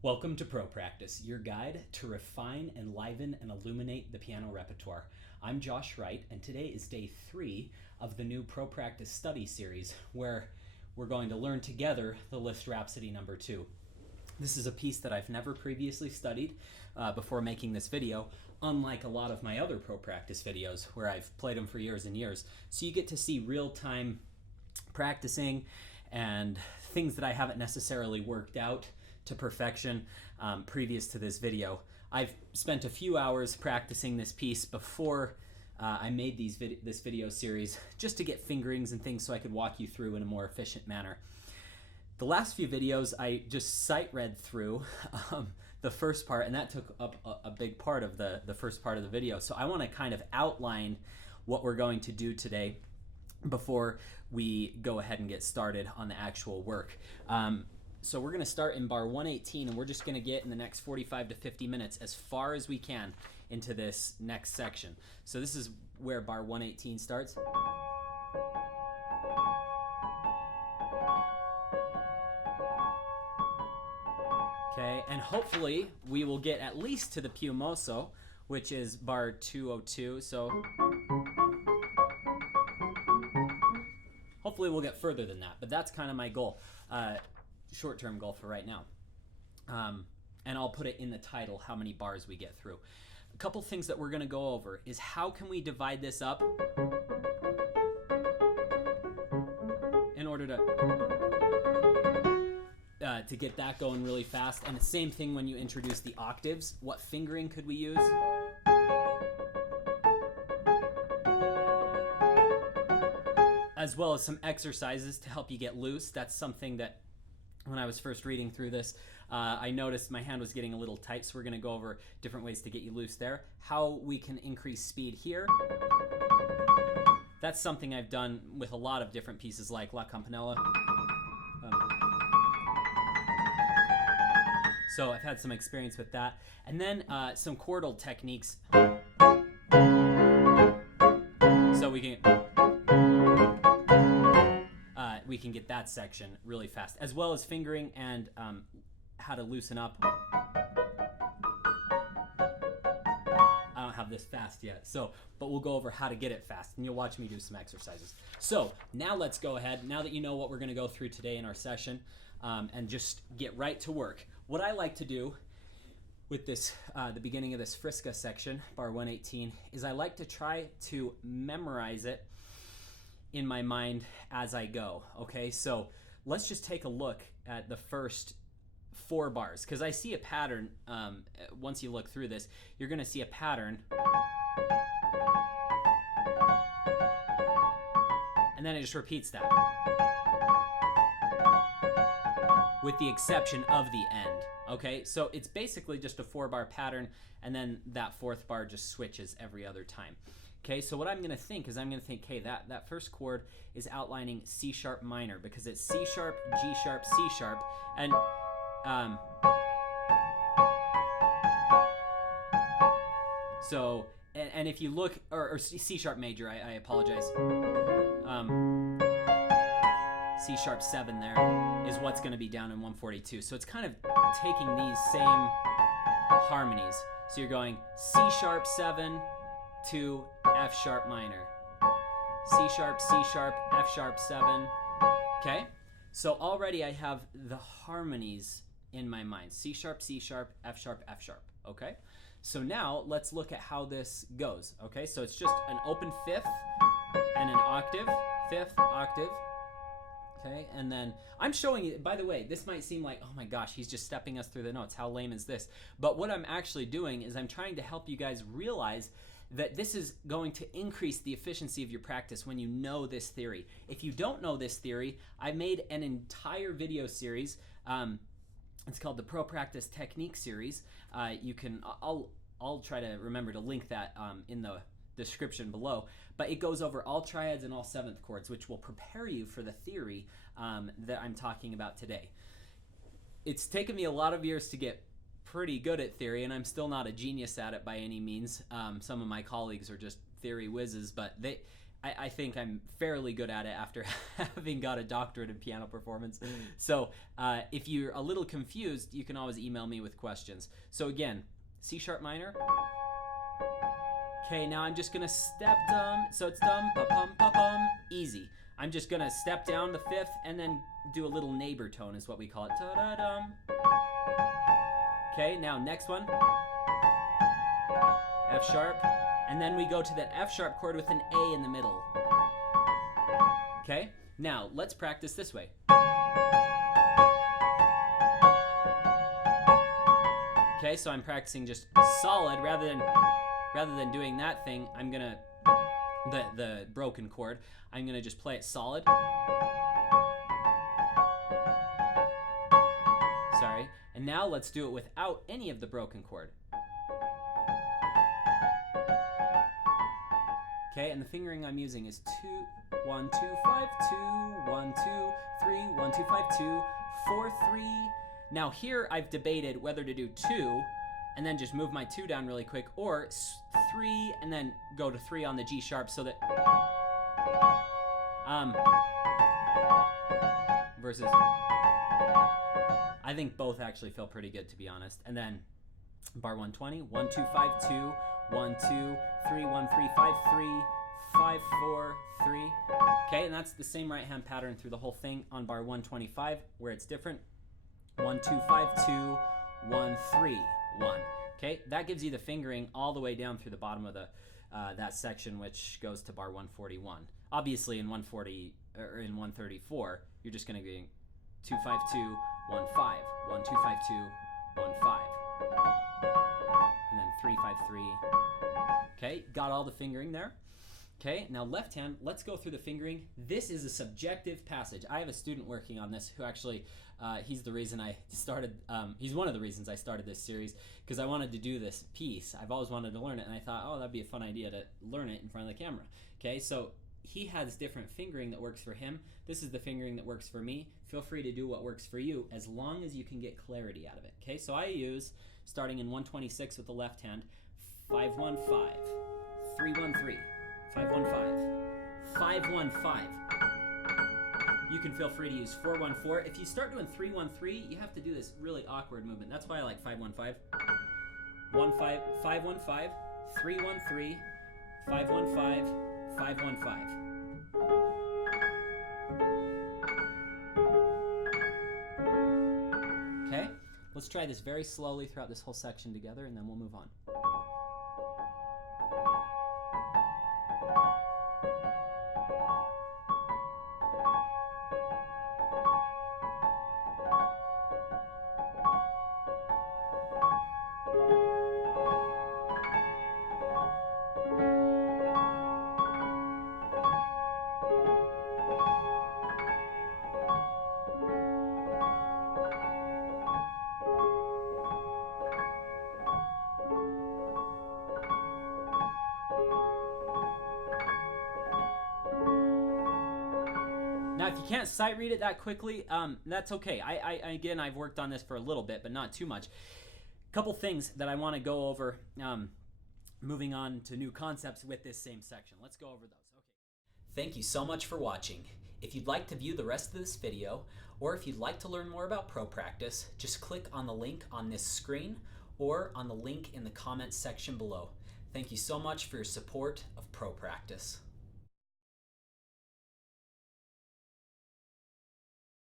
Welcome to ProPractice, your guide to refine, enliven, and illuminate the piano repertoire. I'm Josh Wright, and today is day 3 of the new ProPractice study series, where we're going to learn together the Liszt Rhapsody No.2. This is a piece that I've never previously studied before making this video, unlike a lot of my other ProPractice videos where I've played them for years and years. So you get to see real-time practicing and things that I haven't necessarily worked out to perfection previous to this video. I've spent a few hours practicing this piece before I made this video series just to get fingerings and things so I could walk you through in a more efficient manner. The last few videos I just sight read through the first part, and that took up a big part of the first part of the video. So I want to kind of outline what we're going to do today before we go ahead and get started on the actual work. So we're going to start in bar 118, and we're just going to get in the next 45 to 50 minutes as far as we can into this next section. So this is where bar 118 starts. Okay, and hopefully we will get at least to the più mosso, which is bar 202. So hopefully we'll get further than that, but that's kind of my goal. Short-term goal for right now. And I'll put it in the title how many bars we get through. A couple things that we're going to go over is how can we divide this up in order to get that going really fast. And the same thing when you introduce the octaves. What fingering could we use? As well as some exercises to help you get loose. That's something that when I was first reading through this, I noticed my hand was getting a little tight, so we're going to go over different ways to get you loose there. How we can increase speed here. That's something I've done with a lot of different pieces like La Campanella. So I've had some experience with that. And then some chordal techniques. So we can get that section really fast, as well as fingering and how to loosen up. I don't have this fast yet, but we'll go over how to get it fast, and you'll watch me do some exercises. So now let's go ahead, now that you know what we're going to go through today in our session, and just get right to work. What I like to do with this, the beginning of this Frisca section, bar 118, is I like to try to memorize it in my mind as I go. Okay, so let's just take a look at the first 4 bars, because I see a pattern. Once you look through this, you're going to see a pattern, and then it just repeats that, with the exception of the end. Okay, so it's basically just a 4-bar pattern, and then that 4th bar just switches every other time. Okay, so what I'm going to think is hey, that first chord is outlining C sharp minor, because it's C sharp, G sharp, C sharp, and so if you look, or C sharp major, I apologize. C sharp 7 there is what's going to be down in 142. So it's kind of taking these same harmonies. So you're going C sharp 7 to F sharp minor, C sharp, F sharp 7. Okay, so already I have the harmonies in my mind. C sharp, F sharp, F sharp. Okay, so now let's look at how this goes. Okay, so it's just an open 5th and an octave, 5th, octave. Okay, and then I'm showing you, by the way, this might seem like, oh my gosh, he's just stepping us through the notes. How lame is this? But what I'm actually doing is I'm trying to help you guys realize that this is going to increase the efficiency of your practice when you know this theory. If you don't know this theory, I made an entire video series. It's called the ProPractice Technique series. I'll try to remember to link that in the description below. But it goes over all triads and all 7th chords, which will prepare you for the theory that I'm talking about today. It's taken me a lot of years to get pretty good at theory, and I'm still not a genius at it by any means. Some of my colleagues are just theory whizzes, but I think I'm fairly good at it after having got a doctorate in piano performance. So if you're a little confused, you can always email me with questions. So again, C sharp minor. Okay, now I'm just gonna step dum. So it's dum, pa-pum, pa-pum, easy. I'm just gonna step down the fifth and then do a little neighbor tone is what we call it. Ta-da-dum. Okay, now next one. F sharp. And then we go to that F sharp chord with an A in the middle. Okay, now let's practice this way. Okay, so I'm practicing just solid rather than doing that thing. I'm gonna the broken chord. I'm gonna just play it solid. Sorry. And now let's do it without any of the broken chord. Okay, and the fingering I'm using is 2, 1, 2, 5, 2, 1, 2, 3, 1, 2, 5, 2, 4, 3. Now here I've debated whether to do 2 and then just move my 2 down really quick, or 3 and then go to 3 on the G sharp, so that versus I think both actually feel pretty good, to be honest. And then bar 120, 1, 2, 5, 2, 1, 2, 3, 1, 3, 5, 3, 5, 4, 3. Okay, and that's the same right hand pattern through the whole thing on bar 125, where it's different. 1, 2, 5, 2, 1, 3, 1. Okay, that gives you the fingering all the way down through the bottom of the that section, which goes to bar 141. Obviously, in 140 or in 134, you're just going to be 2, 5, 2, 1, 5, 1, 2, 5, 2, 1, 5. And then 3, 5, 3. Okay, got all the fingering there. Okay, now left hand, let's go through the fingering. This is a subjective passage. I have a student working on this who actually, he's the reason I started, he's one of the reasons I started this series, because I wanted to do this piece. I've always wanted to learn it, and I thought, oh, that'd be a fun idea to learn it in front of the camera. Okay, so he has different fingering that works for him. This is the fingering that works for me. Feel free to do what works for you, as long as you can get clarity out of it. Okay, so I use, starting in 126 with the left hand, 5-1-5, 3-1-3, 5-1-5, 5-1-5. You can feel free to use 4-1-4. If you start doing 3-1-3, you have to do this really awkward movement. That's why I like 5-1-5. 1-5, 5-1-5, 3-1-3, 5-1-5, 5-1-5. Okay, let's try this very slowly throughout this whole section together, and then we'll move on. Now, if you can't sight read it that quickly, that's okay. Again, I've worked on this for a little bit, but not too much. Couple things that I want to go over, moving on to new concepts with this same section. Let's go over those. Okay. Thank you so much for watching. If you'd like to view the rest of this video, or if you'd like to learn more about ProPractice, just click on the link on this screen or on the link in the comments section below. Thank you so much for your support of ProPractice.